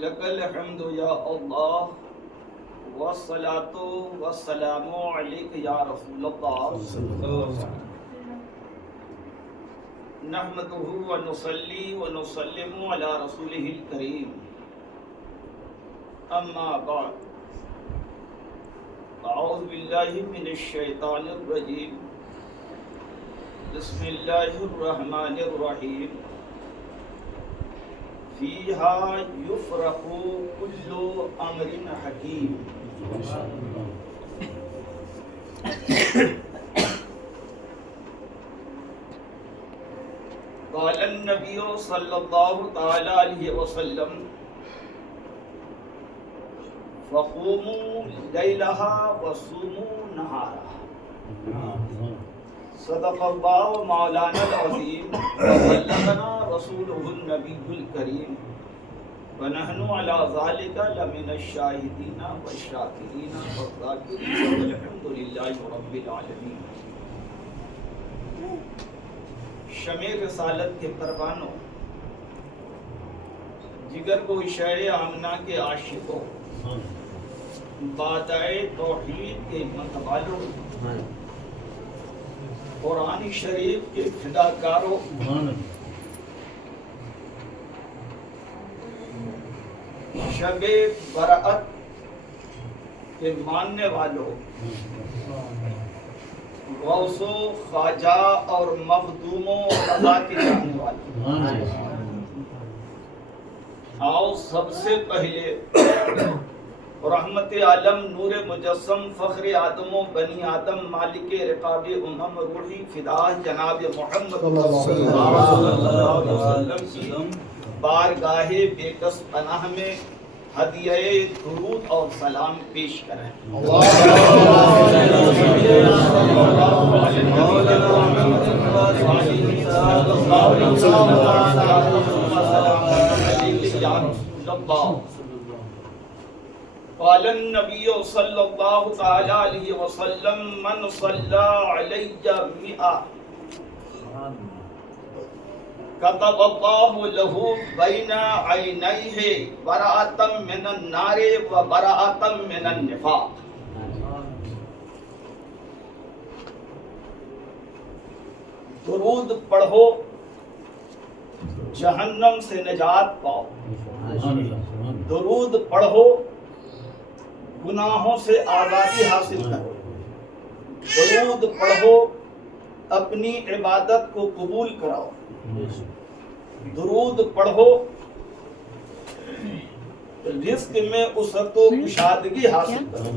لک الحمد یا اللہ والصلاۃ والسلام علیک یا رسول اللہ نحمدہ ونصلی ونسلم علی رسولہ الکریم اما بعد اعوذ باللہ من الشیطان الرجیم بسم اللہ الرحمن الرحیم فیہا یفرق کل امر حکیم قال النبی صلی اللہ تعالی علیہ وسلم فقوموا لیلہا وصوموا نہارہا صدق اللہ مولانا العظیم وبلغنا رسولہ النبی الکریم ونحن علی ذلک لمن الشاہدین والشاکرین والذاکرین والحمد للہ رب العالمین۔ شمع رسالت کے پروانوں، جگر کو شہ آمنہ کے عاشقوں، بادائے توحید کے متوالوں، قرآن شریف کے فداکاروں، شب برأت کے ماننے والوں، غوث و خواجہ اور مخدوموں رضا کے جاننے والوں، آؤ سب سے پہلے رحمت عالم نور مجسم فخر آدم و بنی آدم مالک رقاب امم روحی فدا جناب محمد صلی اللہ علیہ وسلم کی بارگاہ بے کس پناہ میں ہدیہ درود اور سلام پیش کریں۔ قال النبی صلی اللہ تعالی علیہ وسلم من صلی علی 100 كتب اللہ له بین عینیہ براءۃ من النار وبراءۃ من النفاق۔ درود پڑھو جہنم سے نجات پاؤ، درود پڑھو گناہوں سے آزادی حاصل کرو، درود پڑھو اپنی عبادت کو قبول کراؤ، درود پڑھو رزق میں وسعت و کشادگی حاصل کرو،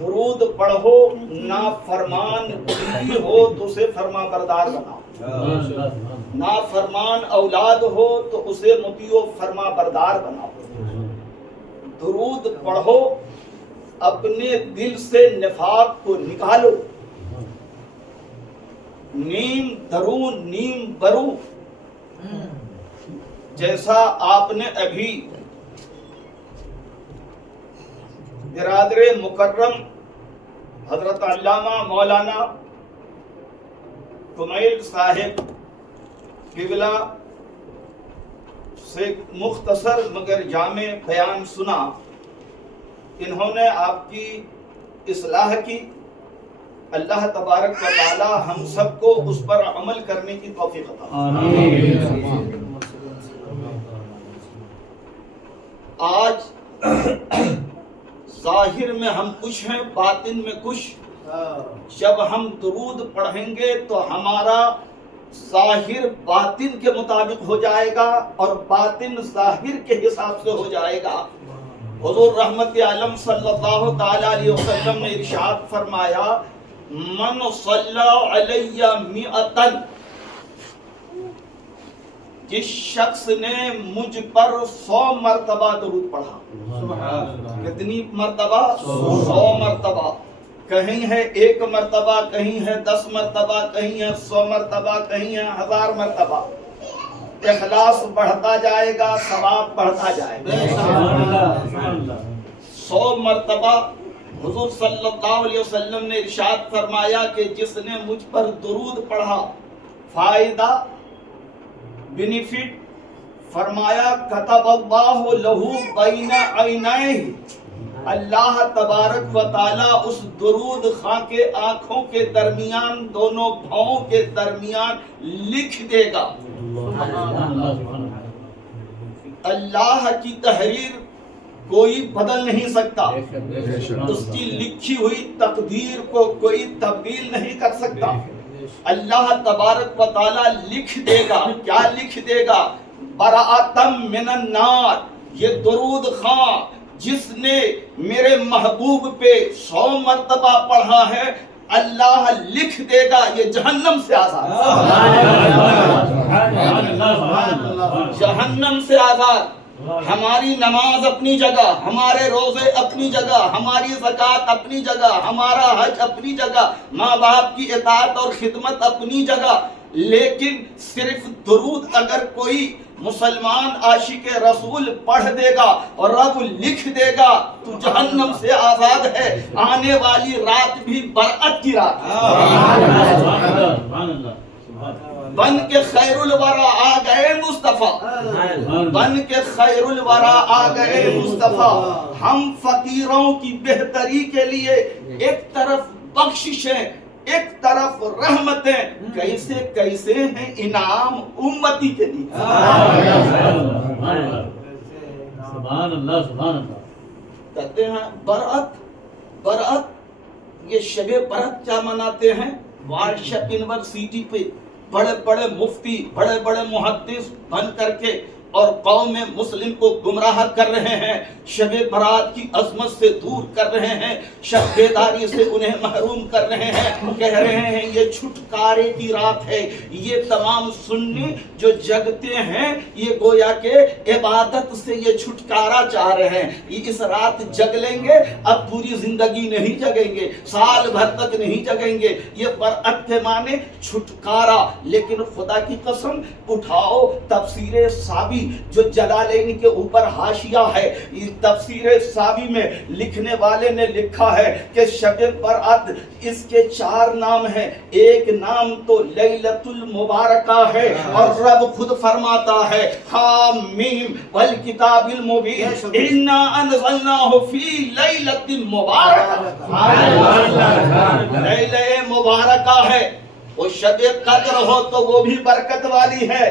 درود پڑھو نافرمان بیوی ہو تو اسے فرما بردار بناؤ، نافرمان اولاد ہو تو اسے مطیع و فرما بردار بناؤ، درود پڑھو اپنے دل سے نفاق کو نکالو، نیم درون نیم برو، جیسا آپ نے ابھی برادر مکرم حضرت علامہ مولانا کمیل صاحب قبلہ سے مختصر مگر جامع بیان سنا، انہوں نے آپ کی اصلاح کی، اللہ تبارک و تعالی ہم سب کو اس پر عمل کرنے کی توفیق عطا فرمائے۔ آج ظاہر میں ہم کچھ ہیں، باطن میں کچھ۔ جب ہم درود پڑھیں گے تو ہمارا ظاہر باطن کے مطابق ہو جائے گا اور باطن ظاہر کے حساب سے ہو جائے گا۔ حضور رحمت عالم صلی اللہ تعالی علیہ وسلم نے ارشاد فرمایا من صلی علی 100، جس شخص نے مجھ پر 100 مرتبہ درود پڑھا۔ کتنی مرتبہ؟ 100 مرتبہ۔ کہیں ہے 1 مرتبہ، کہیں ہے 10 مرتبہ، کہیں ہے 100 مرتبہ، کہیں ہے 1000 مرتبہ۔ اخلاص بڑھتا جائے گا، ثواب بڑھتا جائے گا۔ 100 مرتبہ حضور صلی اللہ علیہ وسلم نے ارشاد فرمایا کہ جس نے مجھ پر درود پڑھا فائدہ بینیفٹ فرمایا کتب اللہ لہو بین عینیہ، اللہ تبارک و تعالی اس درود خاں کے آنکھوں کے درمیان، دونوں بھاؤں کے درمیان لکھ دے گا۔ اللہ کی تحریر کوئی بدل نہیں سکتا، اس کی لکھی ہوئی تقدیر کو کوئی تبدیل نہیں کر سکتا۔ اللہ تبارک و تعالی لکھ دے گا، کیا لکھ دے گا؟ براءتم من النار، یہ درود خاں جس نے میرے محبوب پہ 100 مرتبہ پڑھا ہے، اللہ لکھ دے گا یہ جہنم سے آزاد، جہنم سے آزاد۔ ہماری نماز اپنی جگہ، ہمارے روزے اپنی جگہ، ہماری زکوٰۃ اپنی جگہ، ہمارا حج اپنی جگہ، ماں باپ کی اطاعت اور خدمت اپنی جگہ، لیکن صرف درود اگر کوئی مسلمان عاشق رسول پڑھ دے گا اور رب لکھ دے گا تو جہنم سے آزاد ہے۔ آنے والی رات بھی برأت کی رات ہے۔ بن کے خیر الورا آ گئے مصطفیٰ، بن کے خیر الورا آ گئے مصطفیٰ، ہم فقیروں کی بہتری کے لیے ایک طرف بخششیں، ایک طرف رحمتیں، کیسے کیسے ہیں انعام امتی کے لیے۔ سبحان اللہ سبحان اللہ۔ کہتے ہیں برأت، برأت یہ شب برأت کیا مناتے ہیں؟ وارشپ یونیورسٹی پہ بڑے بڑے مفتی، بڑے بڑے محدث بن کر کے اور قوم مسلم کو گمراہ کر رہے ہیں، شب برات کی عظمت سے دور کر رہے ہیں، شب بیداری سے انہیں محروم کر رہے ہیں، کہہ رہے ہیں یہ چھٹکارے کی رات ہے۔ یہ تمام سنی جو جگتے ہیں یہ گویا کہ عبادت سے یہ چھٹکارا چاہ رہے ہیں، یہ اس رات جگ لیں گے، اب پوری زندگی نہیں جگیں گے، سال بھر تک نہیں جگیں گے۔ یہ برأت کے معنی چھٹکارا۔ لیکن خدا کی قسم اٹھاؤ تفسیر ساوی جو جلالین کے اوپر حاشیہ ہے، تفسیر ساوی میں لکھنے والے نے لکھا ہے کہ شب برأت اس کے 4 نام ہیں۔ ایک نام تو لیلۃ المبارکہ ہے، اور رب خود فرماتا ہے حامیم والکتاب المبین انا انزلناہ فی لیلۃ مبارکہ، لیلہ مبارکہ ہے۔ وہ شب قدر ہو تو وہ بھی برکت والی ہے،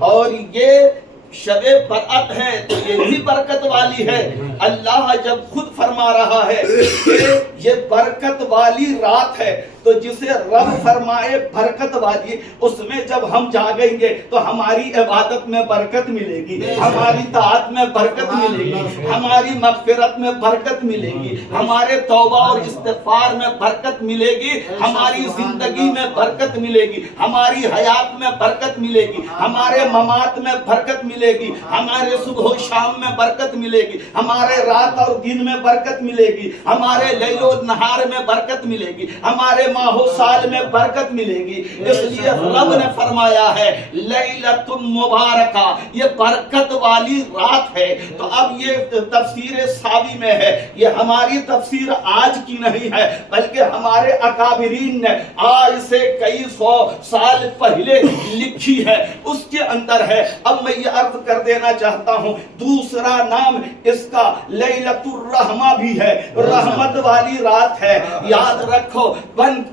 اور یہ شب برأت ہے تو یہ بھی برکت والی ہے۔ اللہ جب خود فرما رہا ہے کہ یہ برکت والی رات ہے تو جسے رب فرمائے برکت والی، اس میں جب ہم جاگیں گے تو ہماری عبادت میں برکت ملے گی، ہماری طاعت میں برکت ملے گی، ہماری مغفرت میں برکت ملے گی، ہمارے توبہ اور استغفار میں برکت ملے گی، ہماری زندگی میں برکت ملے گی، ہماری حیات میں برکت ملے گی، ہمارے ممات میں برکت ملے گی، ہمارے صبح و شام میں برکت ملے گی، ہمارے رات اور دن میں برکت ملے گی، ہمارے لیل و نہار میں برکت ملے گی، ہمارے ماہ و سال میں برکت ملے گی۔ اس لیے رب نے فرمایا ہے لیلۃ مبارکہ، یہ برکت والی رات ہے۔ تو اب یہ تفسیر ساوی میں ہے، یہ ہماری تفسیر آج کی نہیں ہے بلکہ ہمارے اکابرین نے آج سے کئی 100 سال پہلے لکھی ہے، اس کے اندر ہے۔ اب میں یہ عرض کر دینا چاہتا ہوں دوسرا نام اس کا لیلۃ الرحمہ بھی ہے، رحمت والی رات ہے۔ یاد رکھو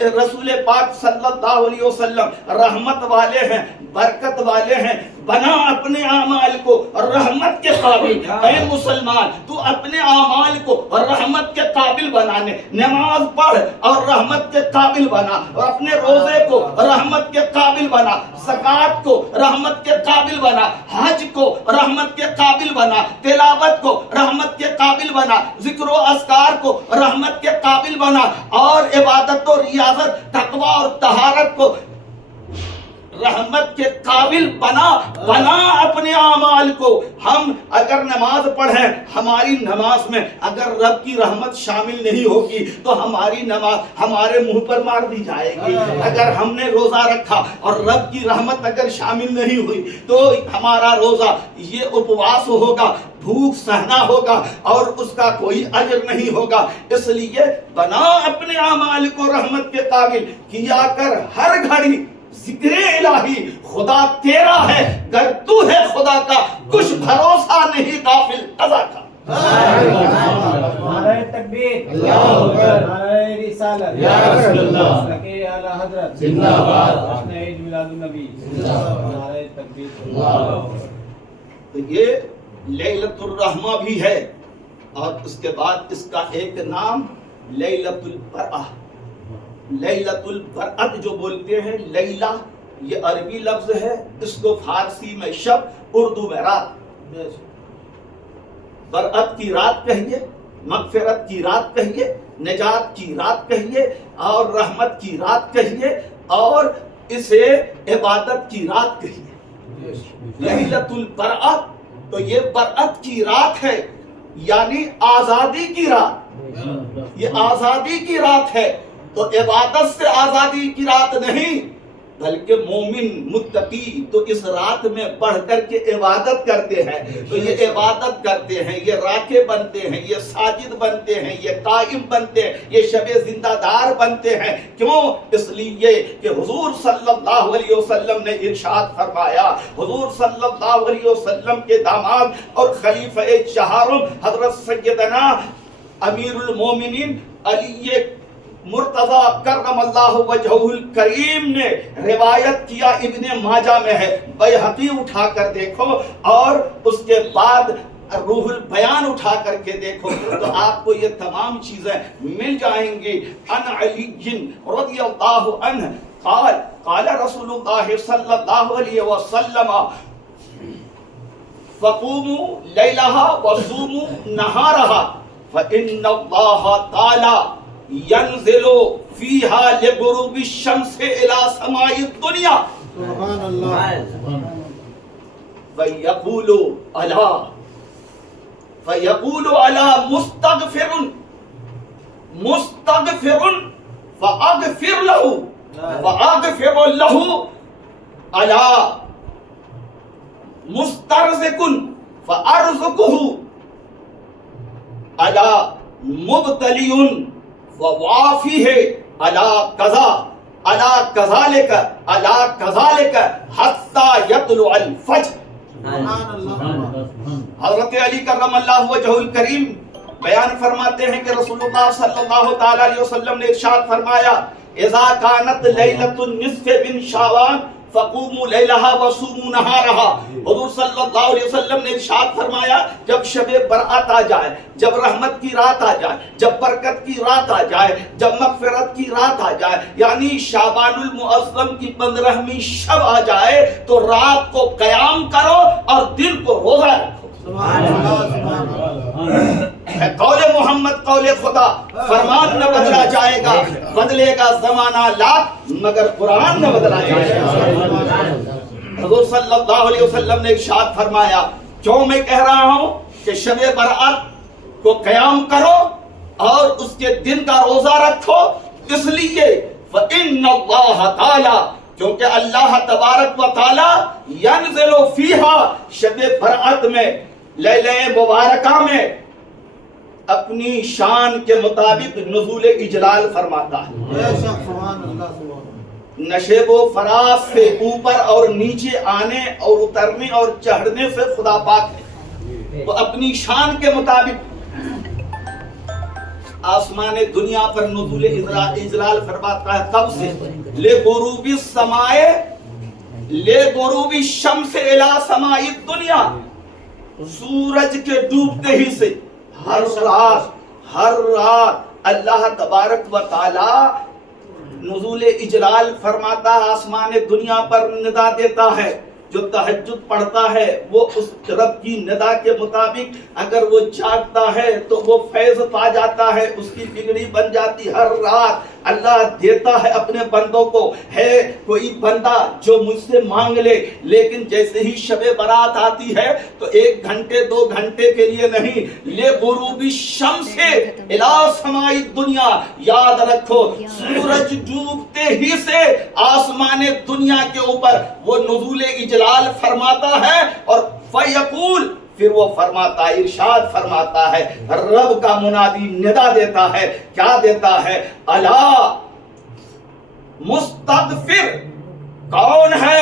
رسول پاک صلی اللہ علیہ وسلم رحمت والے ہیں، برکت والے ہیں، بنا اپنے اعمال کو رحمت کے قابل۔ اے مسلمان تو اپنے اعمال کو رحمت کے قابل بنانے، نماز پڑھ اور رحمت کے قابل بنا، اور اپنے روزے کو رحمت کے قابل بنا، زکوٰۃ کو رحمت کے قابل بنا، حج کو رحمت کے قابل بنا، تلاوت کو رحمت کے قابل بنا، ذکر و اذکار کو رحمت کے قابل بنا، اور عبادت و ریاضت، تقوی اور طہارت کو رحمت کے قابل بنا اپنے اعمال کو۔ ہم اگر نماز پڑھیں، ہماری نماز میں اگر رب کی رحمت شامل نہیں ہوگی تو ہماری نماز ہمارے منہ پر مار دی جائے گی۔ اگر ہم نے روزہ رکھا اور رب کی رحمت اگر شامل نہیں ہوئی تو ہمارا روزہ یہ اپواس ہوگا، بھوک سہنا ہوگا اور اس کا کوئی اجر نہیں ہوگا۔ اس لیے بنا اپنے اعمال کو رحمت کے قابل کیا کر، ہر گھڑی ذکر الہی ہی خدا تیرا ہے، گر تو ہے خدا کا کچھ بھروسہ نہیں غافل قضا کا۔ نعرہ تکبیر، نعرہ رسالت، یا رسول اللہ، صدقے اعلی حضرت، زندہ باد، جشن عید میلاد النبی، نعرہ تکبیر۔ تو یہ لیلۃ الرحمہ بھی ہے، اور اس کے بعد اس کا ایک نام لیلۃ البرأہ، لیلۃ البرأت جو بولتے ہیں، لیلہ یہ عربی لفظ ہے، اس کو فارسی میں شب، اردو میں رات، برأت کی رات کہیے، مغفرت کی رات کہیے، نجات کی رات کہیے، اور رحمت کی رات کہیے، اور اسے عبادت کی رات کہیے۔ لیلۃ البرأت، تو یہ برأت کی رات ہے، یعنی آزادی کی رات، یہ آزادی کی رات ہے۔ تو عبادت سے آزادی کی رات نہیں، بلکہ مومن متقی تو اس رات میں بڑھ کر کے عبادت کرتے ہیں، تو یہ عبادت کرتے ہیں، یہ راکع بنتے ہیں، یہ ساجد بنتے ہیں، یہ قائم بنتے ہیں، یہ شب زندہ دار بنتے ہیں۔ کیوں؟ اس لیے کہ حضور صلی اللہ علیہ وسلم نے ارشاد فرمایا، حضور صلی اللہ علیہ وسلم کے داماد اور خلیفہ چہارم حضرت سیدنا امیر المومنین علی مرتضی کرم اللہ وجہہ الکریم نے روایت کیا، ابن ماجہ میں ہے، بیہقی اٹھا کر دیکھو، اور اس کے بعد روح البیان اٹھا کر کے دیکھو، تو آپ کو یہ تمام چیزیں مل جائیں گی۔ ان علی رضی اللہ عنہ قال قال رسول اللہ صلی اللہ علیہ وسلم فقوموا لیلہا وصوموا نہارہا فإن اللہ تعالی ينزل فيها لغروب الشمس إلى سماء الدنيا سبحان اللہ، فيقول ألا مستغفر فأغفر له ألا مسترزق فأرزقه ألا مبتلي ووافی ہے، الا قضا الا کذالک الا کذالک حتی یطلع الفجر۔ حضرت علی کرم اللہ وجہہ الکریم بیان فرماتے ہیں کہ رسول اللہ صلی اللہ تعالی علیہ وسلم نے ارشاد فرمایا، اذا کانت لیلۃ النصف من شعبان فقوموا لیلہا وصوموا نہارہا۔ حضور صلی اللہ علیہ وسلم نے ارشاد فرمایا، جب شب برأت آ جائے، جب رحمت کی رات آ جائے، جب برکت کی رات آ جائے، جب مغفرت کی رات آ جائے، یعنی شعبان المعظم کی 15ویں شب آ جائے، تو رات کو قیام کرو اور دن کو روزہ رکھو۔ قول محمد قول خدا، فرمان نہ بدلا جائے گا، بدلے گا زمانہ لاکھ مگر قرآن نہ بدلا جائے گا۔ حضور صلی اللہ علیہ وسلم نے ارشاد فرمایا، کیوں میں کہہ رہا ہوں کہ شب برأت کو قیام کرو اور اس کے دن کا روزہ رکھو، اس لیے فإن اللہ تعالی، کیونکہ اللہ تبارک و تعالی ینزل فیہا، شب برأت میں، لیلہ مبارکہ میں اپنی شان کے مطابق نزول اجلال فرماتا ہے۔ نشیب و فراز سے اوپر اور نیچے آنے اور اترنے اور چڑھنے سے خدا پاک ہے، تو اپنی شان کے مطابق آسمان دنیا پر نزول اجلال فرماتا ہے۔ کب سے؟ لے غروب السماء لے غروب الشمس الی سماء الدنیا، سورج کے ڈوبتے ہی سے ہر رات اللہ تبارک و تعالی نزول اجلال فرماتا ہے، آسمان دنیا پر ندا دیتا ہے۔ جو تہجد پڑھتا ہے وہ اس رب کی ندا کے مطابق اگر وہ جاگتا ہے تو وہ فیض پا جاتا ہے، اس کی بگڑی بن جاتی۔ ہر رات اللہ دیتا ہے اپنے بندوں کو۔ ہے کوئی بندہ جو مجھ سے مانگ لے، لیکن جیسے ہی شب برات آتی ہے تو 1 گھنٹے 2 گھنٹے کے لیے نہیں، لے غروب الشمس الی سماء الدنیا، یاد رکھو سورج ڈوبتے ہی سے آسمان دنیا کے اوپر وہ نزول اجلال فرماتا ہے، اور فیقول، پھر وہ فرماتا ہے، ارشاد فرماتا ہے، رب کا منادی ندا دیتا ہے، کیا دیتا ہے؟ الا مستغفر، کون ہے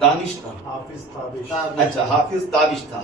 دانش تھا. حافظ تابش. اچھا حافظ تابش تھا.